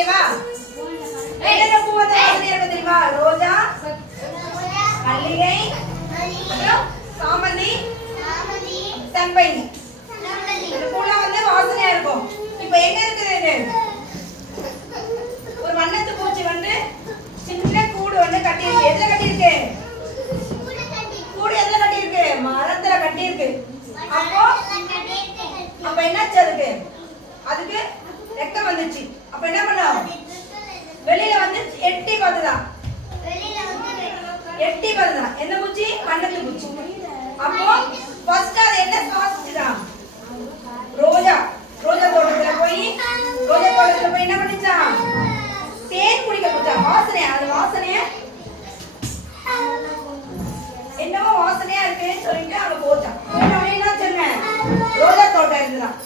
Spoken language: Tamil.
ஓகேவா? என்னென்ன பூ வந்து வாசனை இருக்கு தெரியுமா? ரோஜா, மல்லிகை, அப்புறம் சாமந்தி, சம்பங்கி. இந்த பூலாம் வந்து வாசனையா இருக்கும். இப்போ எங்க இருக்குது? ஒரு வண்ணத்து பூச்சி வந்து சின்ன கூடு வந்து கட்டி இருக்கு. எதுல கட்டி இருக்கு? கூடு எதுல கட்டி இருக்கு? மரத்துல கட்டி இருக்கு. அப்ப என்னாச்சு அதுக்கு? அதுக்கு ரெக்க வந்துச்சு. அப்ப என்ன பண்ணோம்? வெளியில வந்து எட்டி பார்த்துதான். எட்டி பார்த்துதான். என்ன பூச்சி? வண்ணத்து பூச்சி. அப்போ ஃபர்ஸ்ட் அது என்ன சுவாசிச்சுதான்? ரோஜா தோட்டத்துல போய் என்ன பண்ணிச்சான்? தேன் குடிக்க போச்சான். வாசனைய என்னவோ வாசனையா இருக்குன்னு சொல்லிட்டு அங்க போச்சான். என்ன சொன்னேன்? ரோஜா தோட்டம் இருந்துதான்.